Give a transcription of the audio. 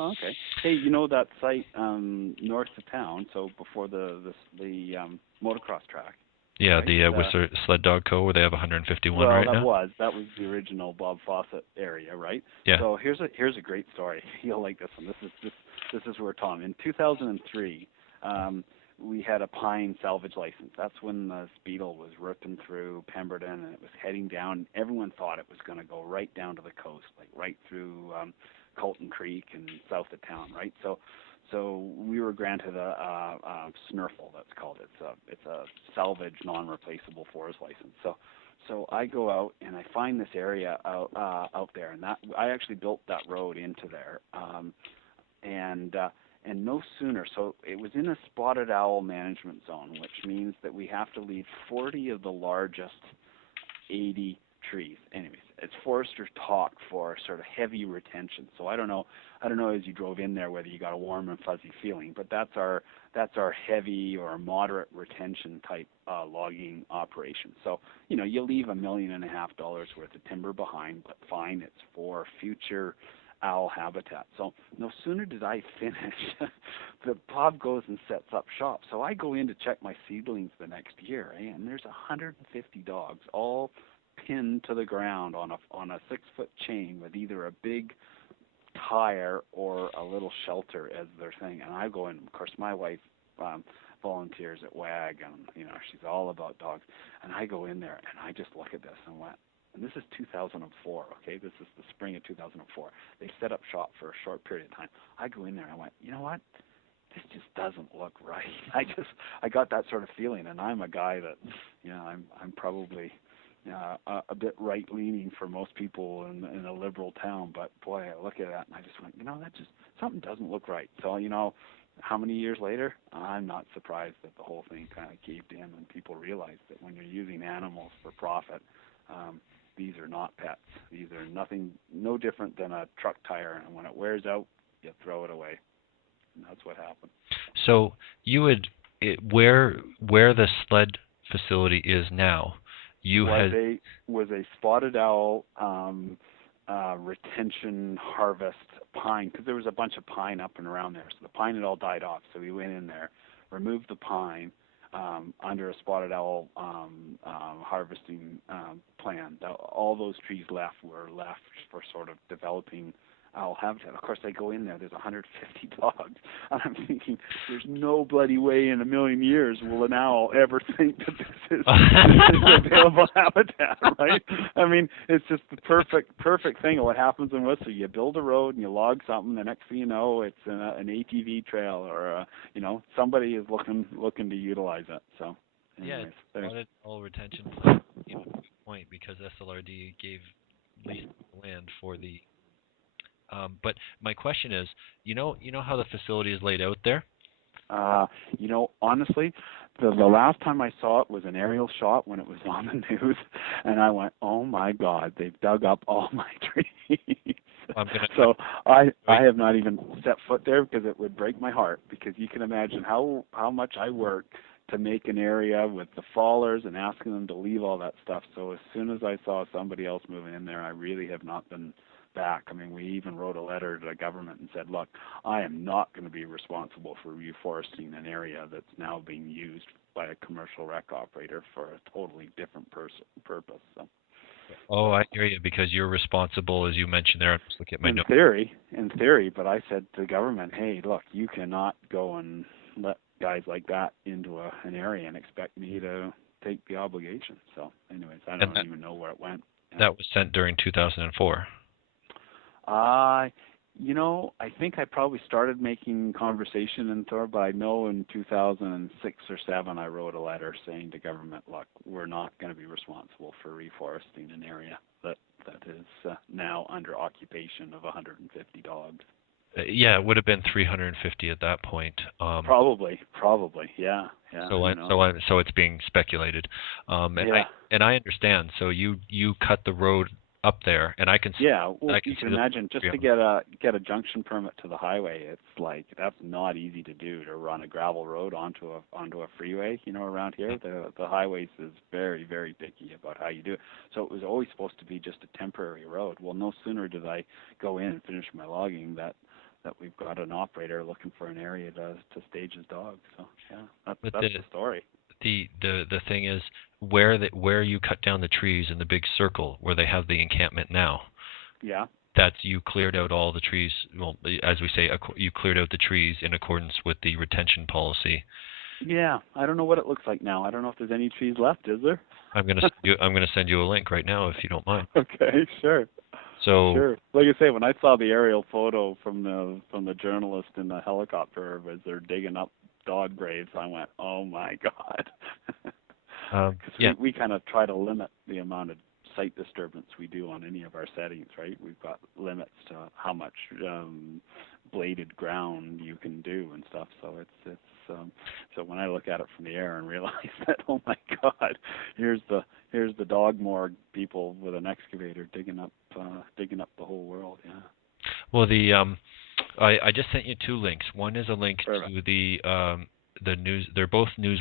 Oh, okay. Hey, you know that site north of town, so before the motocross track, Yeah, right? the Whistler Sled Dog Co. where they have 151 Well, right now. that was the original Bob Fawcett area, right? Yeah. So here's a great story. You'll like this one. This is where Tom. In 2003, we had a pine salvage license. That's when the Beetle was ripping through Pemberton and it was heading down. Everyone thought it was going to go right down to the coast, like right through Colton Creek and south of town, right? So we were granted a SNRFL, that's called. It's a salvage non-replaceable forest license. So I go out and I find this area out there, and that I actually built that road into there, and no sooner. So it was in a spotted owl management zone, which means that we have to leave 40 of the largest 80 trees. Anyways, it's foresters talk for sort of heavy retention. So I don't know as you drove in there whether you got a warm and fuzzy feeling, but that's our heavy or moderate retention type logging operation. So, you leave $1.5 million worth of timber behind, but fine, it's for future owl habitat. So no sooner did I finish, the Bob goes and sets up shop. So I go in to check my seedlings the next year, and there's 150 dogs all pinned to the ground on a 6-foot chain with either a big tire or a little shelter as their thing. And I go in. Of course, my wife volunteers at WAG, and she's all about dogs. And I go in there and I just look at this and went. And this is 2004. Okay, this is the spring of 2004. They set up shop for a short period of time. I go in there and I went, you know what? This just doesn't look right. I got that sort of feeling, and I'm a guy that, I'm probably a bit right-leaning for most people in a liberal town, but boy, I look at that and I just went, that just, something doesn't look right. So, how many years later, I'm not surprised that the whole thing kind of caved in and people realized that when you're using animals for profit, these are not pets. These are no different than a truck tire, and when it wears out, you throw it away. And that's what happened. So you would, where the sled facility is now, was a spotted owl retention harvest pine, because there was a bunch of pine up and around there. So the pine had all died off. So we went in there, removed the pine under a spotted owl harvesting plan. All those trees were left for sort of developing owl habitat. Of course, I go in there, there's 150 dogs, and I'm thinking, there's no bloody way in a million years will an owl ever think that this is available habitat, right? I mean, it's just the perfect thing of what happens in Whistler. You build a road and you log something, the next thing you know, it's an ATV trail, or somebody is looking to utilize it. So, anyways, yeah, it's all retention point, because SLRD gave leased land for the. But my question is, you know how the facility is laid out there? Honestly, the last time I saw it was an aerial shot when it was on the news, and I went, oh my God, they've dug up all my trees. So I have not even set foot there, because it would break my heart, because you can imagine how much I work to make an area with the fallers and asking them to leave all that stuff. So as soon as I saw somebody else moving in there, I really have not been back. I mean, we even wrote a letter to the government and said, look, I am not going to be responsible for reforesting an area that's now being used by a commercial rec operator for a totally different purpose. So. Oh, I hear you, because you're responsible, as you mentioned there. I'm just looking at my notes. In theory, but I said to the government, hey, look, you cannot go and let guys like that into an area and expect me to take the obligation. So anyways, I don't even know where it went. That was sent during 2004. I think I probably started making conversation in Thor, but I know in 2006 or 7 I wrote a letter saying to government, look, we're not going to be responsible for reforesting an area that is now under occupation of 150 dogs. Yeah, it would have been 350 at that point. Probably, yeah. So it's being speculated, and I understand. So you cut the road up there, and I can see. Yeah, well, you can imagine just to get a junction permit to the highway. It's like that's not easy to do, to run a gravel road onto a freeway. Around here, the highways is very, very picky about how you do it. So it was always supposed to be just a temporary road. Well, no sooner did I go in and finish my logging that that we've got an operator looking for an area to stage his dog. So yeah, But that's the story. the thing is where you cut down the trees in the big circle where they have the encampment now. Yeah. That's you cleared out all the trees. Well, as we say, you cleared out the trees in accordance with the retention policy. Yeah, I don't know what it looks like now. I don't know if there's any trees left. Is there? I'm gonna send you a link right now if you don't mind. Okay, sure. So sure. Like I say, when I saw the aerial photo from the journalist in the helicopter as they're digging up dog graves, I went, "Oh my God!" Because we kind of try to limit the amount of site disturbance we do on any of our settings, right? We've got limits to how much bladed ground you can do and stuff. So it's so when I look at it from the air and realize that, oh my God, here's the dog morgue people with an excavator digging up the whole world. Yeah. Well, I just sent you two links. One is a link Perfect. to the news. They're both news